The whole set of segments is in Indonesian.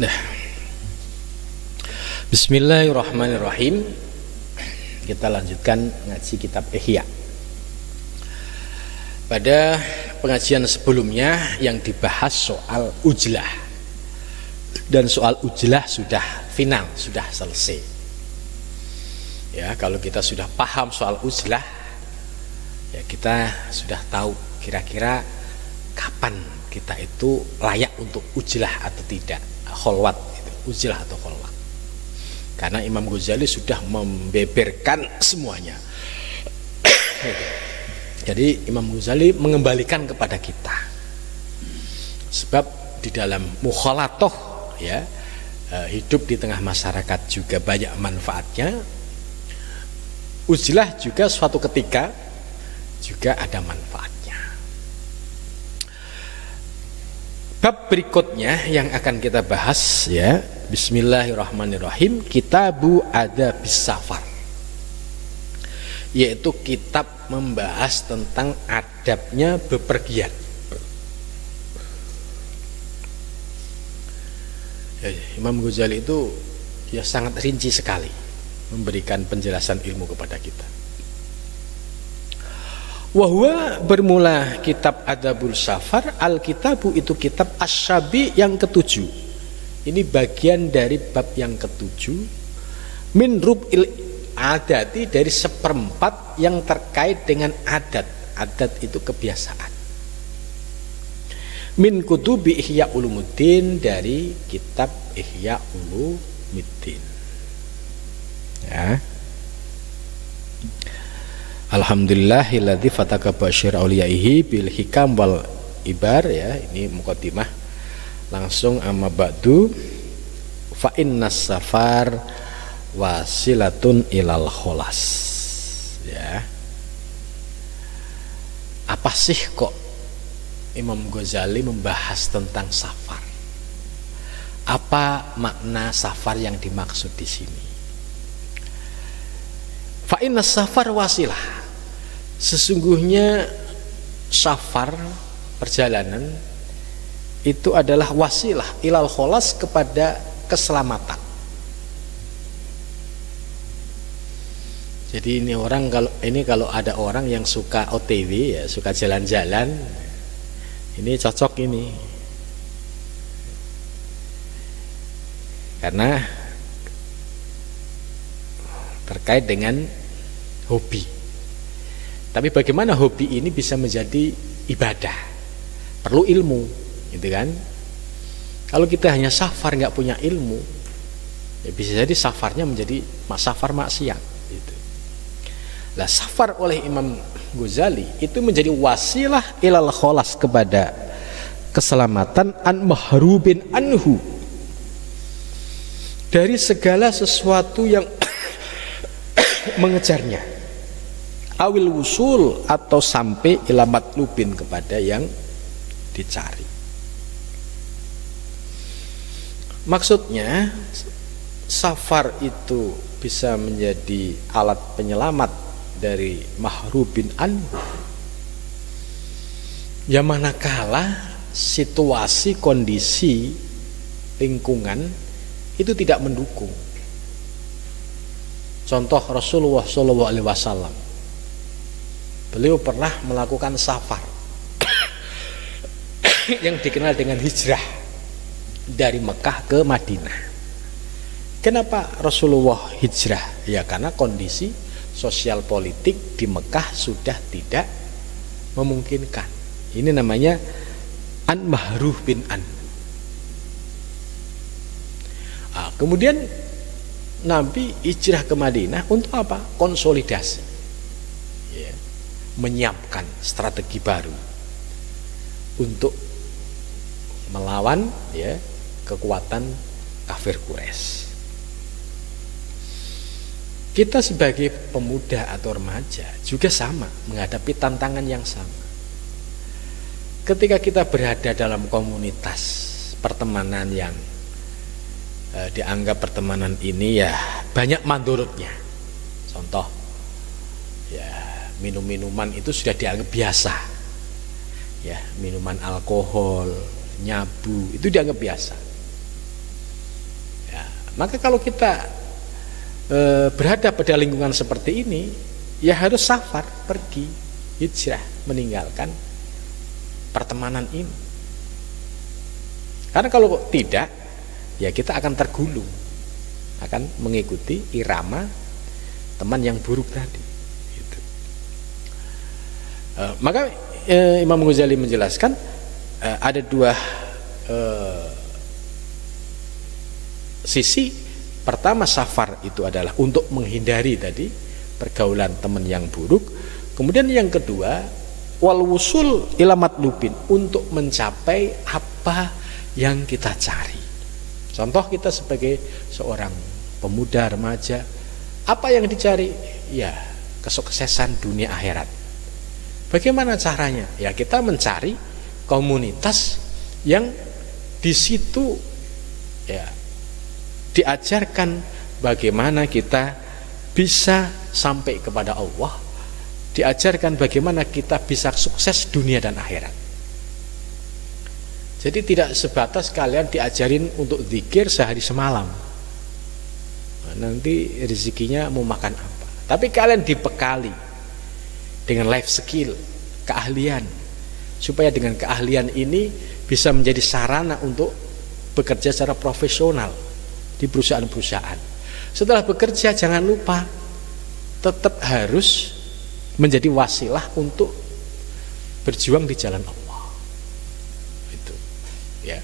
Nah, bismillahirrahmanirrahim. Kita lanjutkan ngaji kitab Ihya. Pada pengajian sebelumnya yang dibahas soal ujlah. Dan soal ujlah sudah final, sudah selesai. Ya, kalau kita sudah paham soal ujlah, ya kita sudah tahu kira-kira kapan kita itu layak untuk ujlah atau tidak, kholwat itu, ujlah atau kholwat. Karena Imam Ghazali sudah membeberkan semuanya. Jadi Imam Ghazali mengembalikan kepada kita. Sebab di dalam mukhalatoh, ya, hidup di tengah masyarakat juga banyak manfaatnya. Ujlah juga suatu ketika juga ada manfaatnya. Bab berikutnya yang akan kita bahas, ya, bismillahirrahmanirrahim, Kitabu Adabis Safar, yaitu kitab membahas tentang adabnya bepergian. Ya, Imam Ghazali itu ya sangat rinci sekali memberikan penjelasan ilmu kepada kita. Wahwa bermula kitab Adabul Safar, Alkitabu itu kitab Asy-Syabi yang ketujuh. Ini bagian dari bab yang ketujuh. Min rub'il adati, dari seperempat yang terkait dengan adat. Adat itu kebiasaan. Min kutubi Ihya Ulumuddin, dari kitab Ihya Ulumuddin. Ya. Alhamdulillahilladzi fataka basyir auliyaihi bil hikam wal ibar, ya, ini muqaddimah. Langsung amma ba'du, fa innas safar wasilatun ilal kholas. Ya. Apa sih kok Imam Ghazali membahas tentang safar? Apa makna safar yang dimaksud di sini? Fa innas safar wasilah. Sesungguhnya safar, perjalanan, itu adalah wasilah ilal kholas, kepada keselamatan. Jadi kalau ada orang yang suka OTW, ya, suka jalan-jalan, ini cocok ini. Karena terkait dengan hobi. Tapi bagaimana hobi ini bisa menjadi ibadah? Perlu ilmu, gitu kan? Kalau kita hanya safar nggak punya ilmu, ya bisa jadi safarnya menjadi safar maksiat. Gitu. Lah safar oleh Imam Ghazali itu menjadi wasilah ilal kholas, kepada keselamatan, an mahrubin anhu, dari segala sesuatu yang mengejarnya. Awil wusul, atau sampai ila matlubin, kepada yang dicari. Maksudnya safar itu bisa menjadi alat penyelamat dari mahrubin anhu, ya manakala situasi, kondisi, lingkungan itu tidak mendukung. Contoh Rasulullah SAW, beliau pernah melakukan safar yang dikenal dengan hijrah dari Mekah ke Madinah. Kenapa Rasulullah hijrah? Ya karena kondisi sosial politik di Mekah sudah tidak memungkinkan. Ini namanya an mahruh bin an. Kemudian Nabi hijrah ke Madinah untuk apa? Konsolidasi, ya, menyiapkan strategi baru untuk melawan, ya, kekuatan kafir Quraisy. Kita sebagai pemuda atau remaja juga sama, menghadapi tantangan yang sama. Ketika kita berada dalam komunitas pertemanan yang dianggap pertemanan ini ya banyak mandorotnya. Contoh, ya, minum-minuman itu sudah dianggap biasa. Ya, minuman alkohol, nyabu itu dianggap biasa. Maka kalau kita berada pada lingkungan seperti ini, ya harus safar, pergi, hijrah, meninggalkan pertemanan ini. Karena kalau tidak, ya kita akan tergulung, akan mengikuti irama teman yang buruk tadi. Gitu. Maka Imam Ghazali menjelaskan ada dua sisi. Pertama, safar itu adalah untuk menghindari tadi pergaulan teman yang buruk. Kemudian yang kedua, wal wusul ila matlubin, untuk mencapai apa yang kita cari. Contoh, kita sebagai seorang pemuda remaja, apa yang dicari? Ya, kesuksesan dunia akhirat. Bagaimana caranya? Ya, kita mencari komunitas yang di situ ya diajarkan bagaimana kita bisa sampai kepada Allah, diajarkan bagaimana kita bisa sukses dunia dan akhirat. Jadi tidak sebatas kalian diajarin untuk zikir sehari semalam, nanti rezekinya mau makan apa. Tapi kalian dibekali dengan life skill, keahlian, supaya dengan keahlian ini bisa menjadi sarana untuk bekerja secara profesional di perusahaan-perusahaan. Setelah bekerja, jangan lupa tetap harus menjadi wasilah untuk berjuang di jalan Allah. Itu ya.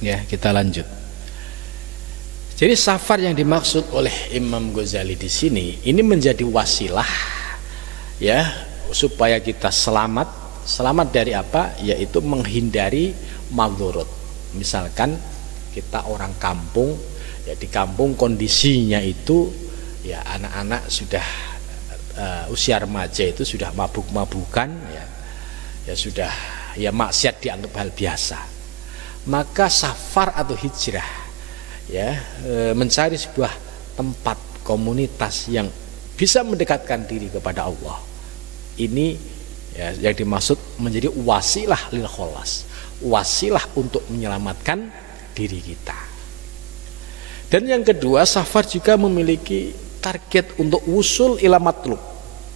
Ya, kita lanjut. Jadi safar yang dimaksud oleh Imam Ghazali di sini ini menjadi wasilah ya supaya kita selamat. Selamat dari apa? Yaitu menghindari madzurat. Misalkan kita orang kampung, ya di kampung kondisinya itu ya anak-anak sudah usia remaja itu sudah mabuk-mabukan ya sudah ya maksiat dianggap hal biasa. Maka safar atau hijrah ya mencari sebuah tempat komunitas yang bisa mendekatkan diri kepada Allah, ini ya, yang dimaksud menjadi wasilah lil kholas, wasilah untuk menyelamatkan diri kita. Dan yang kedua, safar juga memiliki target untuk usul ila matlub,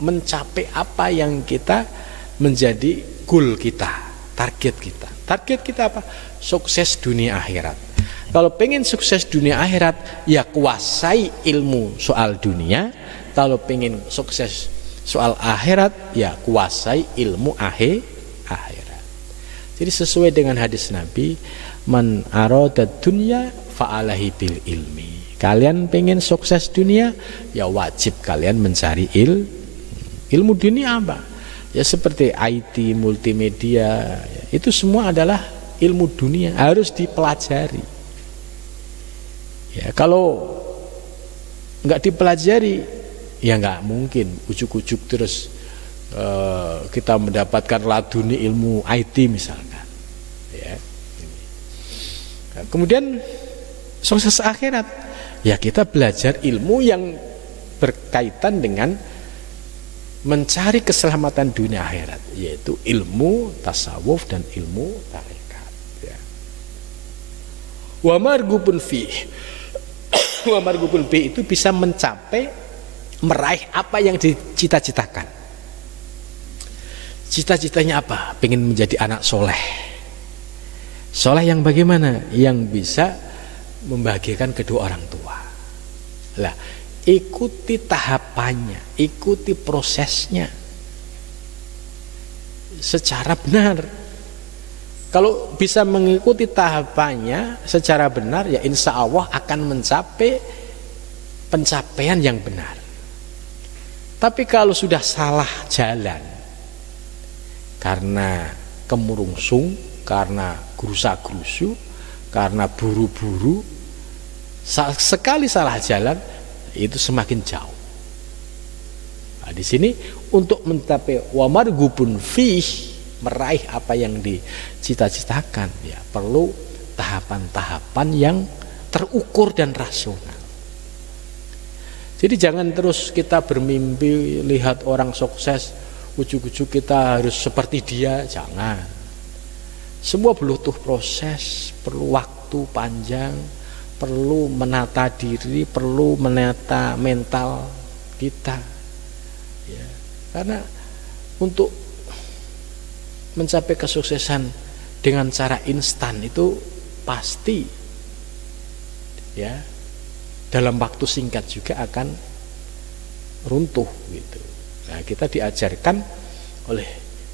mencapai apa yang kita menjadi goal kita, target kita. Target kita apa? Sukses dunia akhirat. Kalau pengen sukses dunia akhirat, ya kuasai ilmu soal dunia. Kalau pengen sukses soal akhirat, ya kuasai ilmu akhirat. Jadi sesuai dengan hadis Nabi, man arada dunya fa'alahi bil ilmi. Kalian pengen sukses dunia, ya wajib kalian mencari ilmu dunia apa? Ya seperti IT, multimedia, itu semua adalah ilmu dunia, harus dipelajari. Ya kalau nggak dipelajari, ya nggak mungkin ujuk-ujuk terus kita mendapatkan laduni ilmu IT misalkan. Ya. Kemudian sukses akhirat, ya kita belajar ilmu yang berkaitan dengan mencari keselamatan dunia akhirat, yaitu ilmu tasawuf dan ilmu tarekat. Ya. Wa marghubun fi, wa marghubun fi itu bisa mencapai, meraih apa yang dicita-citakan. Cita-citanya apa? Pengen menjadi anak soleh. Soleh yang bagaimana? Yang bisa membahagiakan kedua orang tua. Lah, ikuti tahapannya, ikuti prosesnya secara benar. Kalau bisa mengikuti tahapannya secara benar, ya insya Allah akan mencapai pencapaian yang benar. Tapi kalau sudah salah jalan, karena kemurungsung, karena gerusa-gerusu, karena buru-buru, Sekali salah jalan itu semakin jauh. Nah, di sini untuk mencapai wamarghubun fih, meraih apa yang dicita-citakan, ya perlu tahapan-tahapan yang terukur dan rasional. Jadi jangan terus kita bermimpi lihat orang sukses, ujuk-ujuk kita harus seperti dia, jangan. Semua butuh proses, perlu waktu panjang, perlu menata diri, perlu menata mental kita. Ya, karena untuk mencapai kesuksesan dengan cara instan itu pasti ya dalam waktu singkat juga akan runtuh gitu. Nah, kita diajarkan oleh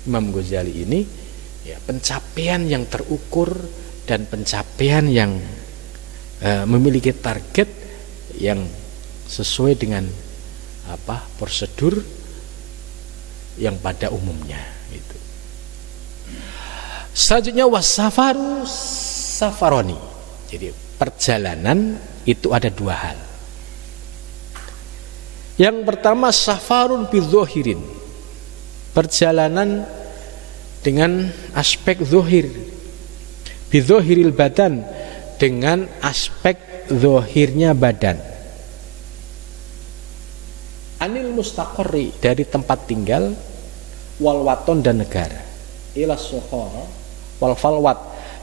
Imam Ghazali ini ya pencapaian yang terukur dan pencapaian yang memiliki target yang sesuai dengan prosedur yang pada umumnya gitu. Selanjutnya wasafaru safaroni. Jadi perjalanan itu ada dua hal. Yang pertama safarun bidzohirin, perjalanan dengan aspek zohir, bidzohiril badan, dengan aspek zohirnya badan. Anil mustaqorri, dari tempat tinggal, wal waton dan negara, ila sohor wal falwat,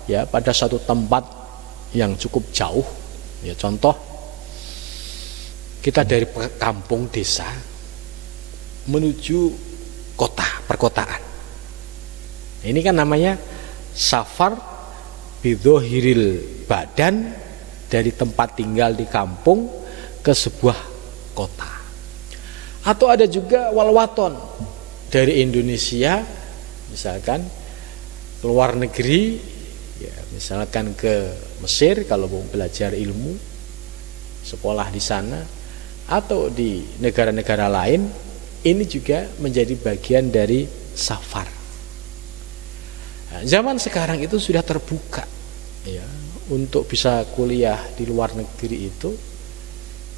ya pada satu tempat yang cukup jauh. Ya contoh, kita dari kampung desa menuju kota, perkotaan. Ini kan namanya safar bidzohiril badan, dari tempat tinggal di kampung ke sebuah kota. Atau ada juga walwaton, dari Indonesia misalkan ke luar negeri, ya misalkan ke Mesir kalau mau belajar ilmu, sekolah di sana, atau di negara-negara lain, ini juga menjadi bagian dari safar. Nah, zaman sekarang itu sudah terbuka, ya, untuk bisa kuliah di luar negeri itu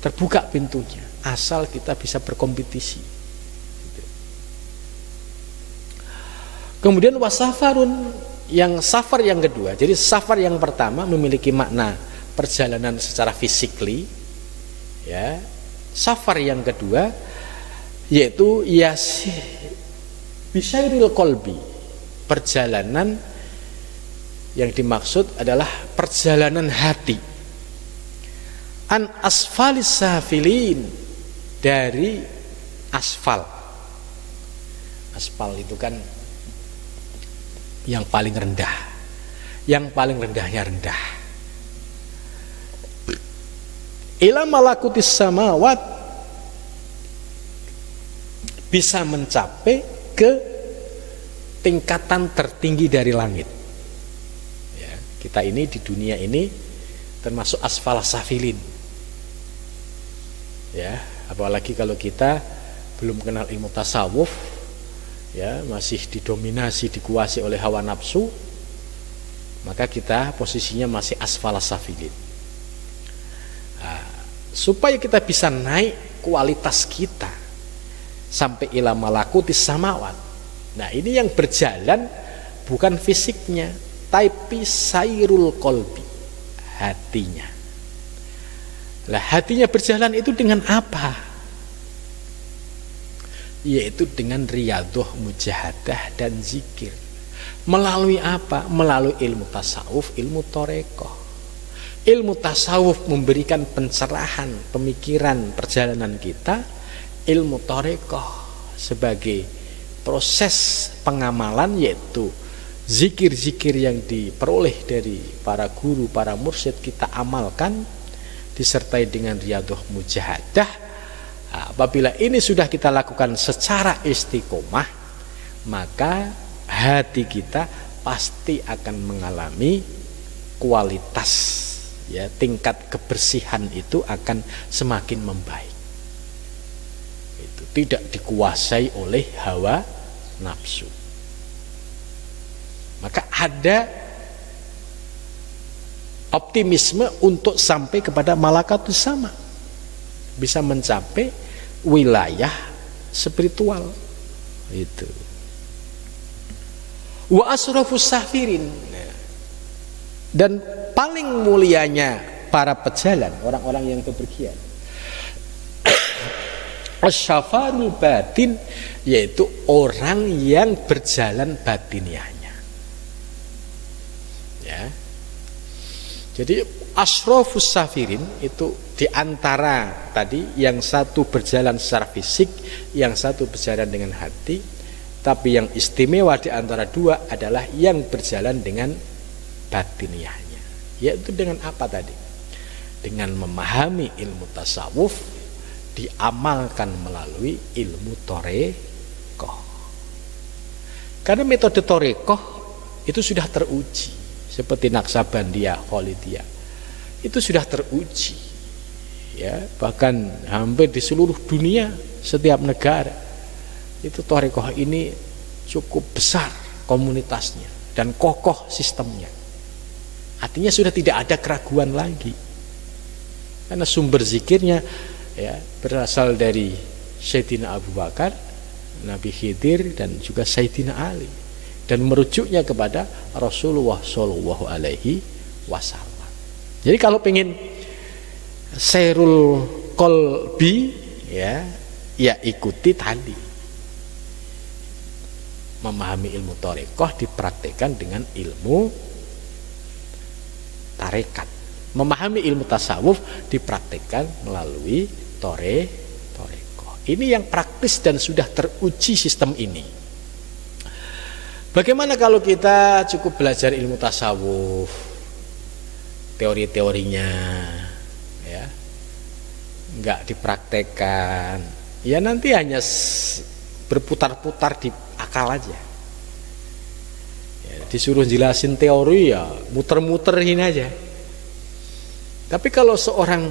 terbuka pintunya, asal kita bisa berkompetisi. Kemudian wasafarun, yang safar yang kedua. Jadi safar yang pertama memiliki makna perjalanan secara fisikly, ya. Safar yang kedua yaitu bisairil kolbi, perjalanan yang dimaksud adalah perjalanan hati. An asfalis safilin, dari asfal. Aspal itu kan yang paling rendah, yang paling rendahnya rendah. Ila malakutis samawat, bisa mencapai ke tingkatan tertinggi dari langit. Ya, kita ini di dunia ini termasuk asfal safilin. Ya, apalagi kalau kita belum kenal ilmu tasawuf, ya masih didominasi, dikuasai oleh hawa nafsu, maka kita posisinya masih asfalas safilin. Nah, supaya kita bisa naik kualitas kita sampai ila malakutis samawat. Nah, ini yang berjalan bukan fisiknya, tapi sairul kolbi, hatinya. Lah, hatinya berjalan itu dengan apa? Yaitu dengan riyadhah, mujahadah dan zikir. Melalui apa? Melalui ilmu tasawuf, ilmu thariqah. Ilmu tasawuf memberikan pencerahan pemikiran perjalanan kita. Ilmu thariqah sebagai proses pengamalan, yaitu zikir-zikir yang diperoleh dari para guru, para mursyid, kita amalkan disertai dengan riyadhah, mujahadah. Apabila ini sudah kita lakukan secara istiqomah, maka hati kita pasti akan mengalami kualitas, ya, tingkat kebersihan itu akan semakin membaik. Itu tidak dikuasai oleh hawa nafsu. Maka ada optimisme untuk sampai kepada malakatus sama, bisa mencapai wilayah spiritual itu. Wa asrafus safirin, dan paling mulianya para pejalan, orang-orang yang bepergian, asyafarul batin, yaitu orang yang berjalan batiniahnya. Ya. Jadi asrafus safirin itu diantara tadi, yang satu berjalan secara fisik, yang satu berjalan dengan hati. Tapi yang istimewa di antara dua adalah yang berjalan dengan batiniahnya. Yaitu dengan apa tadi? Dengan memahami ilmu tasawuf, diamalkan melalui ilmu torekoh. Karena metode torekoh itu sudah teruji, seperti Naksabandiyah, Khalidiyah, itu sudah teruji, ya, bahkan hampir di seluruh dunia, setiap negara itu torekoh ini cukup besar komunitasnya dan kokoh sistemnya. Artinya sudah tidak ada keraguan lagi, karena sumber zikirnya, ya, berasal dari Sayyidina Abu Bakar, Nabi Khidir, dan juga Sayyidina Ali, dan merujuknya kepada Rasulullah Shallallahu Alaihi Wasallam. Jadi kalau pengen Sairul Qalbi, ya ikuti tadi. Memahami ilmu torekoh dipraktekkan dengan ilmu tarekat. Memahami ilmu tasawuf dipraktekkan melalui torekoh. Ini yang praktis dan sudah teruji sistem ini. Bagaimana kalau kita cukup belajar ilmu tasawuf, teori-teorinya, ya, nggak dipraktekkan, ya nanti hanya berputar-putar di akal aja, ya, disuruh jelasin teori ya muter-muterin aja. Tapi kalau seorang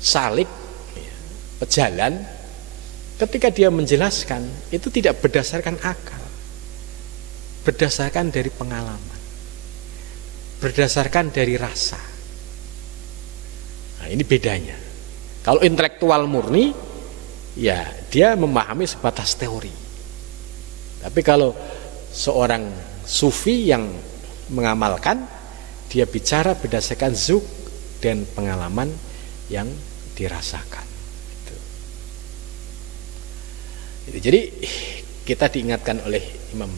salik, ya, pejalan, ketika dia menjelaskan itu tidak berdasarkan akal, berdasarkan dari pengalaman, berdasarkan dari rasa. Nah, ini bedanya. Kalau intelektual murni, ya dia memahami sebatas teori. Tapi kalau seorang sufi yang mengamalkan, dia bicara berdasarkan zuk dan pengalaman yang dirasakan. Jadi kita diingatkan oleh Imam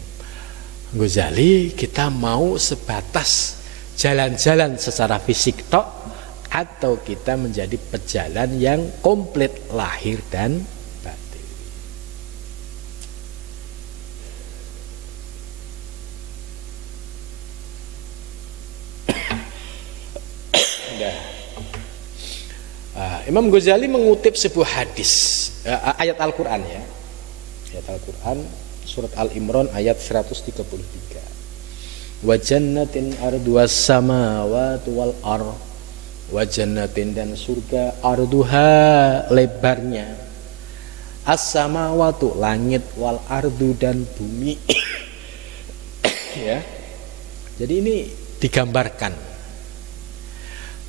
Ghazali, kita mau sebatas jalan-jalan secara fisik tok, atau kita menjadi pejalan yang komplit lahir dan batin. Imam Ghazali mengutip sebuah hadis, ayat Al-Quran, ya, ayat Al-Quran surat Al-Imran ayat 133. Wa jannatin arduhas samawati wal ardh, wa jannatin, dan surga, arduha, lebarnya, as-samawatu, langit, wal ardu, dan bumi. Ya. Jadi ini digambarkan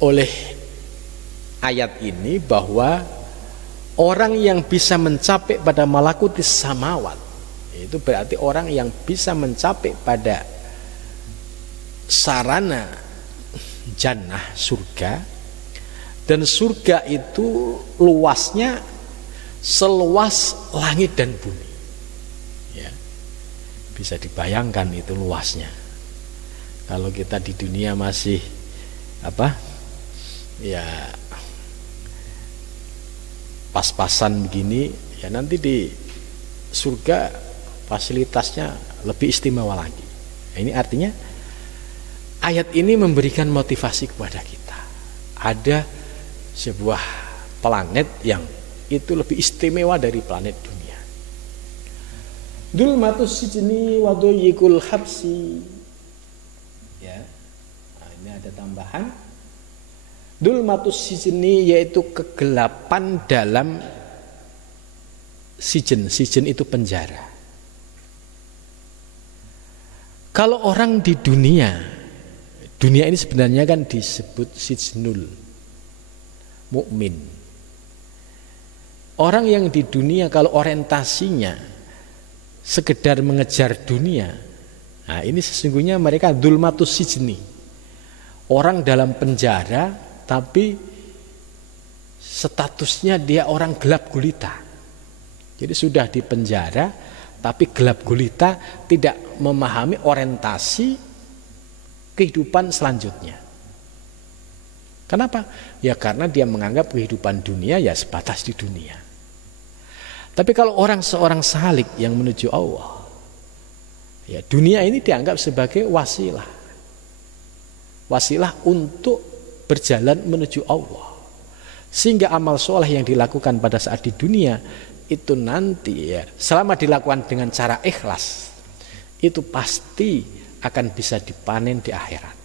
oleh ayat ini bahwa orang yang bisa mencapai pada malakutis samawat, itu berarti orang yang bisa mencapai pada sarana jannah, surga. Dan surga itu luasnya seluas langit dan bumi, ya, bisa dibayangkan itu luasnya. Kalau kita di dunia masih ya pas-pasan begini, ya nanti di surga fasilitasnya lebih istimewa lagi. Nah, ini artinya ayat ini memberikan motivasi kepada kita. Ada sebuah planet yang itu lebih istimewa dari planet dunia. Dulmatus sijni wa dhayyikul habsi. Ya. Nah, ini ada tambahan. Dulmatus sijni yaitu kegelapan dalam sijen. Sijen itu penjara. Kalau orang di dunia Dunia ini sebenarnya kan disebut sijnul mukmin. Orang yang di dunia kalau orientasinya sekedar mengejar dunia, nah ini sesungguhnya mereka dzulmatus sijni. Orang dalam penjara tapi statusnya dia orang gelap gulita. Jadi sudah di penjara tapi gelap gulita, tidak memahami orientasi kehidupan selanjutnya. Kenapa? Ya karena dia menganggap kehidupan dunia ya sebatas di dunia. Tapi kalau seorang salik yang menuju Allah, ya dunia ini dianggap sebagai wasilah. Wasilah untuk berjalan menuju Allah. Sehingga amal soleh yang dilakukan pada saat di dunia itu nanti ya selama dilakukan dengan cara ikhlas, itu pasti akan bisa dipanen di akhirat.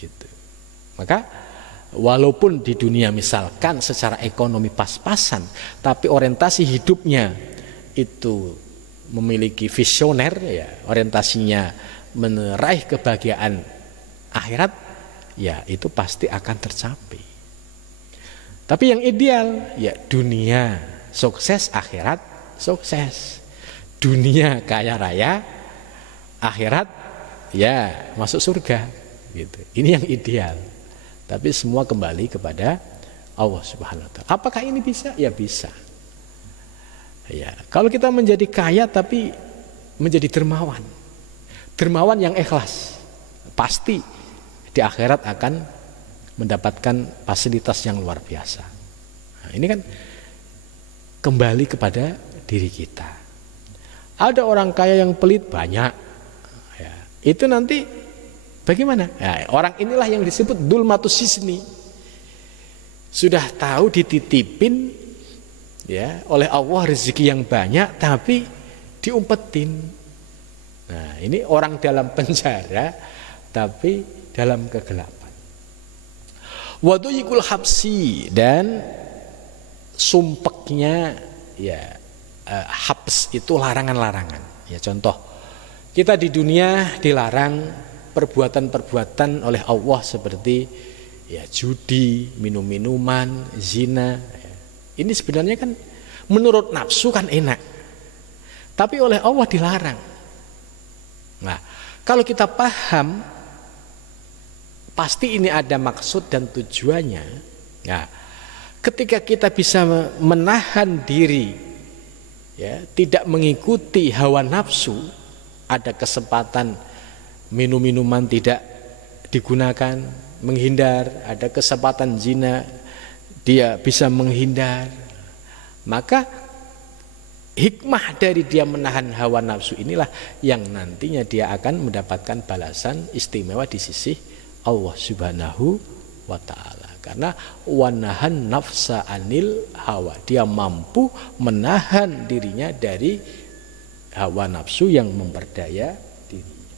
Itu. Maka walaupun di dunia misalkan secara ekonomi pas-pasan, tapi orientasi hidupnya itu memiliki visioner, ya orientasinya meraih kebahagiaan akhirat, ya itu pasti akan tercapai. Tapi yang ideal ya dunia sukses, akhirat sukses. Dunia kaya raya, akhirat ya masuk surga gitu. Ini yang ideal. Tapi semua kembali kepada Allah Subhanahu wa taala. Apakah ini bisa? Ya bisa. Ya, kalau kita menjadi kaya tapi menjadi dermawan. Dermawan yang ikhlas, pasti di akhirat akan mendapatkan fasilitas yang luar biasa. Nah, ini kan kembali kepada diri kita. Ada orang kaya yang pelit banyak. Itu nanti bagaimana? Ya, orang inilah yang disebut dzulmatus sijni. Sudah tahu dititipin ya oleh Allah rezeki yang banyak tapi diumpetin. Nah, ini orang dalam penjara tapi dalam kegelapan. Waduyikul habsi, dan sumpeknya ya habs itu larangan-larangan. Ya contoh, kita di dunia dilarang perbuatan-perbuatan oleh Allah seperti ya judi, minum-minuman, zina. Ini sebenarnya kan menurut nafsu kan enak, tapi oleh Allah dilarang. Nah, kalau kita paham, pasti ini ada maksud dan tujuannya. Nah, ketika kita bisa menahan diri, ya tidak mengikuti hawa nafsu, ada kesempatan minum-minuman tidak digunakan, menghindar, ada kesempatan zina dia bisa menghindar, maka hikmah dari dia menahan hawa nafsu inilah yang nantinya dia akan mendapatkan balasan istimewa di sisi Allah Subhanahu wa ta'ala. Karena wanahan nafsa anil hawa, dia mampu menahan dirinya dari hawa nafsu yang memperdaya dirinya.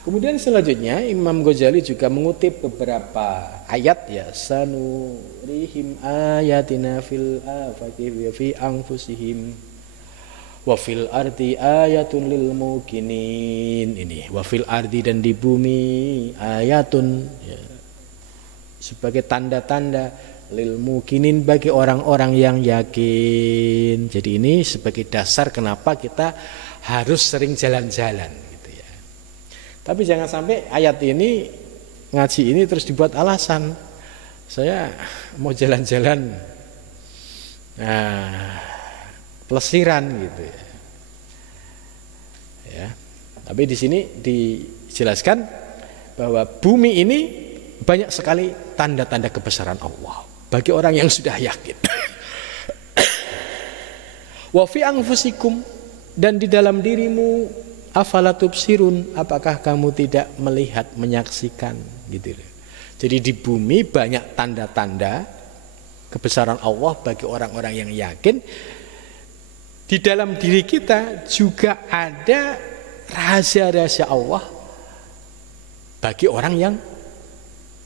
Kemudian selanjutnya Imam Ghazali juga mengutip beberapa ayat ya, sanurihim ayatina fil afaqi wa fi anfusihim wa fil ardi ayatun lil mukinin. Ini wa fil ardi, dan di bumi, ayatun ya, sebagai tanda-tanda lil mukinin, bagi orang-orang yang yakin. Jadi ini sebagai dasar kenapa kita harus sering jalan-jalan gitu ya. Tapi jangan sampai ayat ini, ngaji ini terus dibuat alasan, saya mau jalan-jalan pelesiran gitu ya. Ya. Tapi di sini dijelaskan bahwa bumi ini banyak sekali tanda-tanda kebesaran Allah bagi orang yang sudah yakin. Wa fi anfusikum, dan di dalam dirimu, afala tubsirun, apakah kamu tidak melihat, menyaksikan gitu. Jadi di bumi banyak tanda-tanda kebesaran Allah bagi orang-orang yang yakin. Di dalam diri kita juga ada rahasia-rahasia Allah bagi orang yang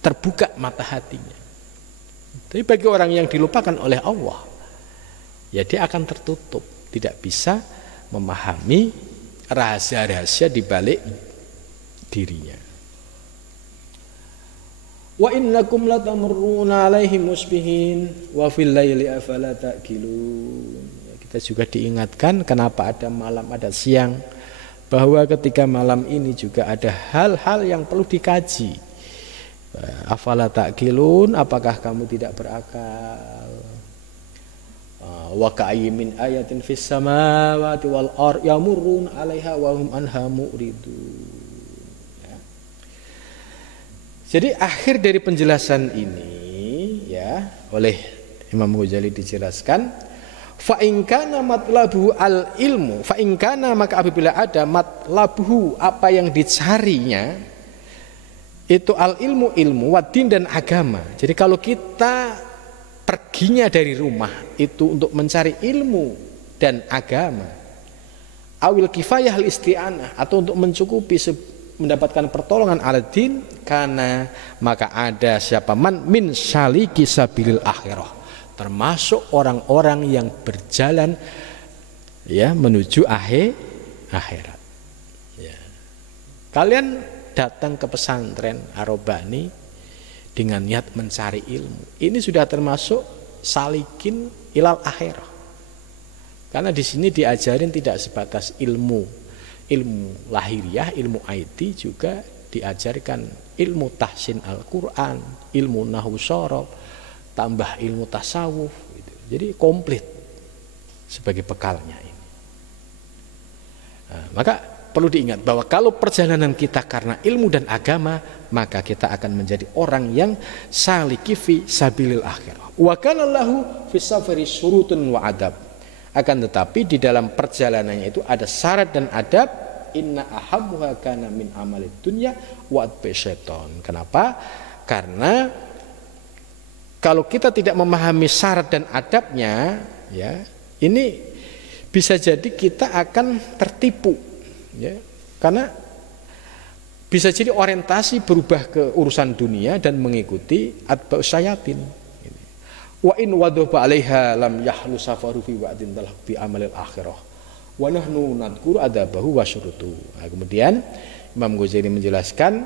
terbuka mata hatinya. Tapi bagi orang yang dilupakan oleh Allah, ya dia akan tertutup, tidak bisa memahami rahasia-rahasia di balik dirinya. Wa innakum latamurruna alaihim musbihin wa fil laili afala ta'qilun. Kita juga diingatkan kenapa ada malam ada siang, bahwa ketika malam ini juga ada hal-hal yang perlu dikaji. Afala ta'qilun, apakah kamu tidak berakal? Wa ka'ayyin min ayatin fis samawati wal ardh yamurrun 'alaiha wa hum anha mu'ridun. Jadi akhir dari penjelasan ini ya oleh Imam Ghazali dijelaskan, fa in kana matlabu al ilmu, fa in kana maka apabila ada matlabuhu apa yang dicarinya itu al ilmu ilmu wadin dan agama. Jadi kalau kita perginya dari rumah itu untuk mencari ilmu dan agama, awil kifayah al isti'anah atau untuk mencukupi mendapatkan pertolongan al-din, karena maka ada siapa man min saliki sabilil akhirah, termasuk orang-orang yang berjalan ya menuju akhirat. Ya. Kalian datang ke pesantren Ar-Rabbani dengan niat mencari ilmu, ini sudah termasuk salikin ilal akhirah. Karena di sini diajarin tidak sebatas ilmu lahiriah, ilmu IT, juga diajarkan ilmu tahsin Al-Quran, ilmu nahwu shorof, tambah ilmu tasawuf gitu. Jadi komplit sebagai bekalnya ini. Nah, maka perlu diingat bahwa kalau perjalanan kita karena ilmu dan agama, maka kita akan menjadi orang yang saliki fi sabilil akhirah. Wa kana lahu fi safari syurutun wa adab. Akan tetapi di dalam perjalanannya itu ada syarat dan adab. Inna ahabbuha kana min amalid dunya wa atbi syaiton. Kenapa? Karena kalau kita tidak memahami syarat dan adabnya, ya, ini bisa jadi kita akan tertipu, ya. Karena bisa jadi orientasi berubah ke urusan dunia dan mengikuti atba'us syayatin. Wa in wadhafa 'alaiha lam yahlu safaru fi wa'din talaq bi amalil akhirah wa nahnu nadhkuru adabahu wa syurutu. Nah, kemudian Imam Ghazali menjelaskan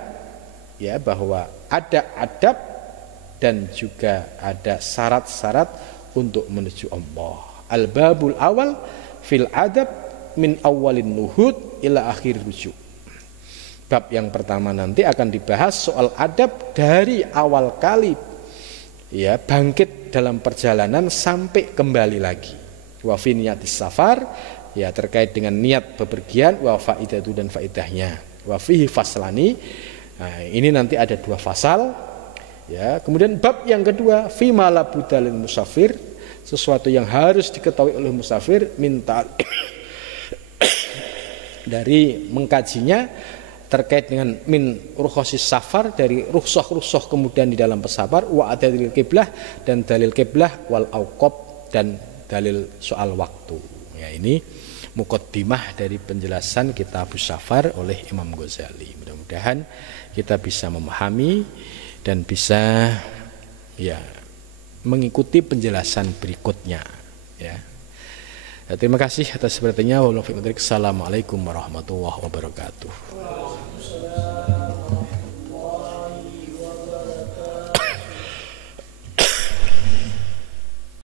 ya bahwa ada adab dan juga ada syarat-syarat untuk menuju Allah. Al-babul awal fil adab min awalin nuhud ila akhir rujuk. Bab yang pertama nanti akan dibahas soal adab dari awal kali ya bangkit dalam perjalanan sampai kembali lagi. Wa fi niyatis safar, ya terkait dengan niat bepergian, wa faidatu dan faidahnya. Wa fihi faslani. Nah, ini nanti ada 2 fasal. Ya, kemudian bab yang kedua fi ma la budalil musafir, sesuatu yang harus diketahui oleh musafir, minta dari mengkajinya terkait dengan min rukhsasis safar, dari rukhsah kemudian di dalam pesafar, wa dalil qiblah dan dalil qiblah, wal auqab dan dalil soal waktu. Ya, ini muqaddimah dari penjelasan Kitabus Safar oleh Imam Ghazali. Mudah-mudahan kita bisa memahami dan bisa ya mengikuti penjelasan berikutnya ya. Terima kasih atas perhatiannya. Assalamualaikum warahmatullahi wabarakatuh.